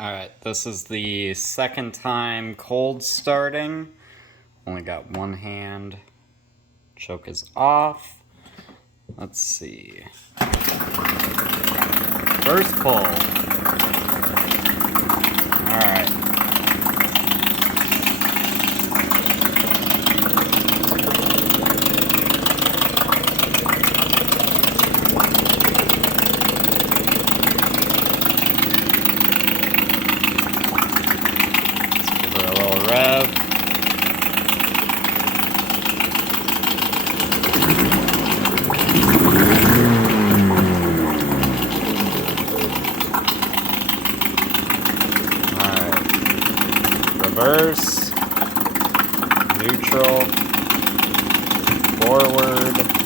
Alright, this is the second time cold starting. Only got one hand. Choke is off. Let's see. First pull. Alright. Rev. Alright. Reverse. Neutral. Forward.